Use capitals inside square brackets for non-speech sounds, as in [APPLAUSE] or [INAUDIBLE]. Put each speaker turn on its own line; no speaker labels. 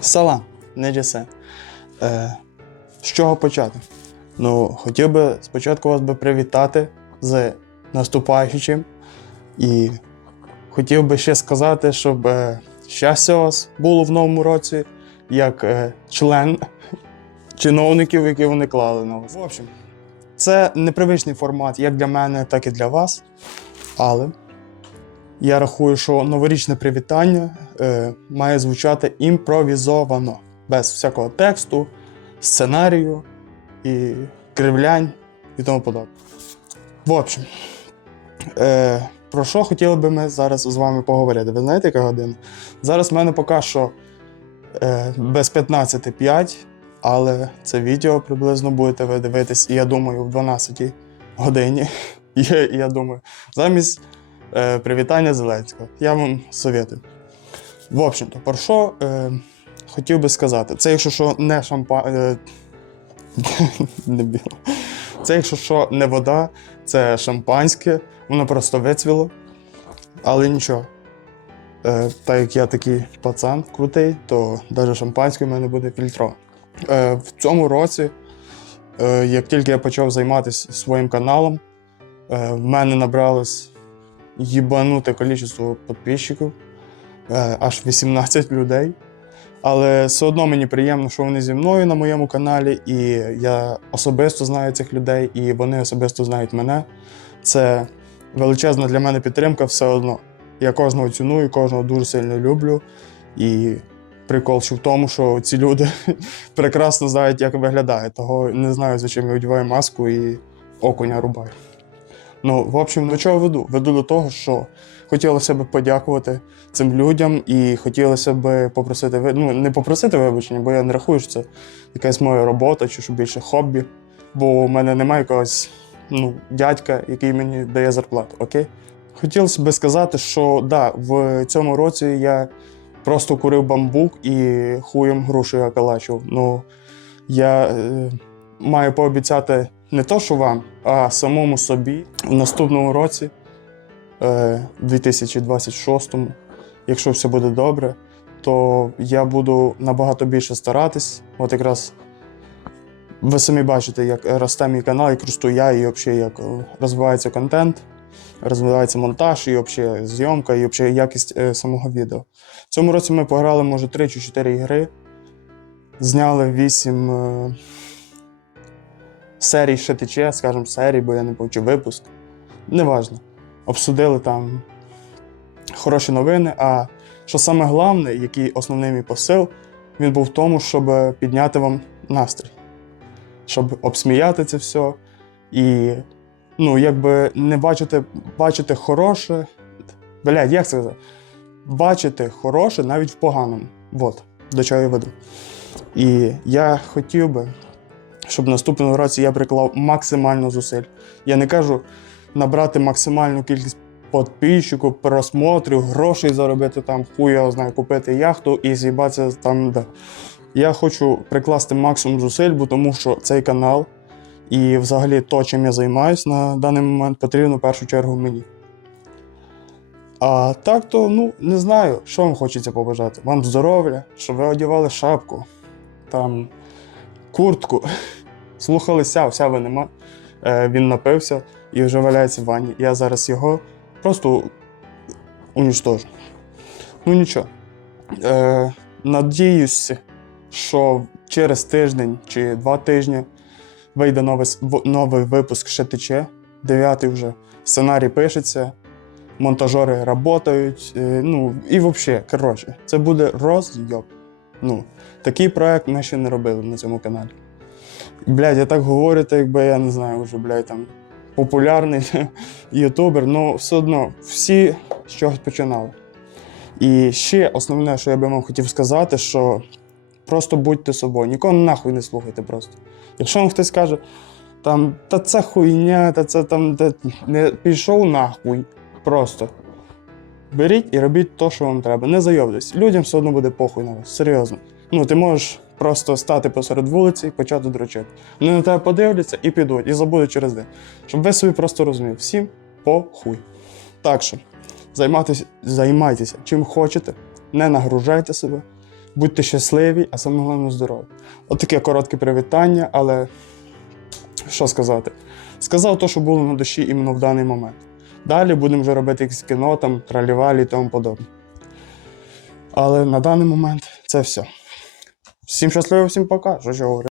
Салам, не дісе. Е, з чого почати? Ну, хотів би спочатку вас би привітати з наступаючим. І хотів би ще сказати, щоб е, щастя у вас було в новому році, як е, член [LAUGHS] чиновників, які вони клали на вас. В общем, це непривичний формат як для мене, так і для вас. Але я рахую, що новорічне привітання е, має звучати імпровізовано, без всякого тексту, сценарію і кривлянь і тому подобне. В общем, е, про що хотіли би ми зараз з вами поговорити? Ви знаєте, яка година? Зараз в мене поки що е, без 15.5, але це відео приблизно будете ви дивитись, я думаю, в 12 годині. [LAUGHS] Я, я думаю, замість е, привітання Зеленського. Я вам советую. В общем-то, про що е, хотів би сказати? Це, якщо що, не шампа... Е, [LAUGHS] не біло. Це, якщо що, не вода, це шампанське, воно просто вицвіло. Але нічого. Е, так як я такий пацан крутий, то навіть шампанське в мене буде фільтро. Е, в цьому році, е, як тільки я почав займатися своїм каналом, е, в мене набралось їбануте кількість підписчиків, е, аж 18 людей. Але все одно мені приємно, що вони зі мною на моєму каналі, і я особисто знаю цих людей, і вони особисто знають мене. Це величезна для мене підтримка все одно. Я кожного ціную, кожного дуже сильно люблю. І прикол ще в тому, що ці люди [LAUGHS] прекрасно знають, як виглядає. Того не знаю, за чим я одягаю маску і окуня рубаю. Ну, в общем, до чого веду? Веду до того, що хотілося б подякувати цим людям і хотілося б попросити ну, не попросити вибачення, бо я не рахую, що це якась моя робота чи що більше хобі. Бо у мене немає якогось ну, дядька, який мені дає зарплату. Окей? Хотілося б сказати, що да, в цьому році я просто курив бамбук і хуєм грушею околачував. Ну, я е, маю пообіцяти не то, що вам, а самому собі в наступному році, е, 2026, якщо все буде добре, то я буду набагато більше старатись. От якраз ви самі бачите, як росте мій канал, як росту я, і взагалі як е, розвивається контент, розвивається монтаж, і взагалі зйомка, і взагалі якість е, самого відео. В цьому році ми пограли, може, 3 чи 4 ігри, зняли 8 е, серій ще тече, скажімо, серій, бо я не почув випуск. Неважно. Обсудили там хороші новини. А що саме головне, який основний мій посил, він був в тому, щоб підняти вам настрій, щоб обсміяти це все. І ну, якби не бачити, бачити хороше. Блядь, як сказати? Бачити хороше навіть в поганому. От, до чого я веду. І я хотів би, щоб в наступному році я приклав максимально зусиль. Я не кажу набрати максимальну кількість підписчиків, просмотрів, грошей заробити там, хуй я знаю, купити яхту і з'їбатися там. Де. Я хочу прикласти максимум зусиль, бо тому що цей канал і взагалі то, чим я займаюся на даний момент, потрібно в першу чергу мені. А так то, ну, не знаю, що вам хочеться побажати. Вам здоров'я, щоб ви одягали шапку, там, куртку, слухали сяв, сяви нема. Е, він напився і вже валяється в ванні. Я зараз його просто унічтожу. Ну нічого. Е, надіюсь, що через тиждень чи два тижні вийде новий, новий випуск ще тече. Дев'ятий вже. Сценарій пишеться, монтажери працюють. Е, ну і взагалі, коротше, це буде розйоб. Ну, такий проект ми ще не робили на цьому каналі. Блядь, я так говорю, так якби я не знаю, вже, блядь, там популярний [LAUGHS] ютубер, але все одно всі з чогось починали. І ще основне, що я би вам хотів сказати, що просто будьте собою, нікого нахуй не слухайте просто. Якщо вам хтось каже, там, та це хуйня, та це там та... не пішов нахуй. Просто. Беріть і робіть те, що вам треба. Не зайовдесь. Людям все одно буде похуй на вас. Серйозно. Ну, ти можеш просто стати посеред вулиці і почати дрочити. Вони на тебе подивляться і підуть, і забудуть через день. Щоб ви собі просто розуміли, всім похуй. Так що, займайтеся, займайтеся чим хочете, не нагружайте себе, будьте щасливі, а саме головне здорові. От коротке привітання, але що сказати? Сказав те, що було на душі іменно в даний момент. Далі будемо вже робити якесь кіно, там, тралівалі і тому подобне. Але на даний момент це все. Всім щасливо, всім пока. Що ж говорю?